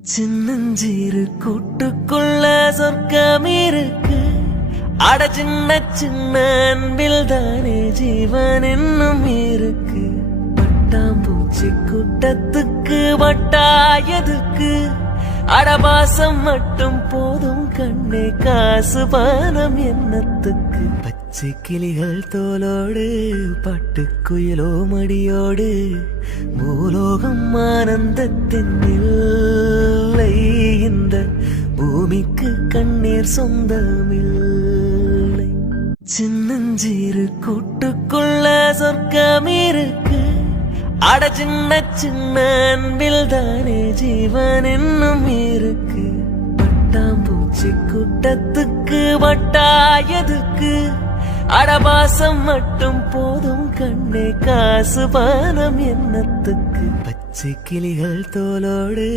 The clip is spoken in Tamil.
சின்னஞ்சீரு கூட்டுக்குள்ள சொர்க்கம் இருக்கு. அட சின்ன சின்ன அன்பில் தானே ஜீவன் இன்னும் இருக்கு. பட்டாம்பூச்சி கூட்டத்துக்கு வட்டாயதுக்கு அடபாசம் மட்டும் போதும் கண்ணே, காசு பானம் எண்ணத்துக்கு. பச்சை கிளிகள் தோலோடு பட்டுக்குயிலோ மடியோடு பூலோகம் ஆனந்தத்தின் இல்லை. இந்த பூமிக்கு கண்ணீர் சொந்தமில்லை. சின்னஞ்சீரு கூட்டுக்குள்ள சொர்க்கம் இருக்கு. அட சின்ன சின்ன அன்பில் தானே ஜீவன் இன்னும் இருக்கு. பட்டாம்பூச்சி கூட்டத்துக்கு வட்டாயதுக்கு அடபாசம் மட்டும் போதும் கண்ணே, காசு பானம் எண்ணத்துக்கு. பச்சை கிளிகள் தோலோடு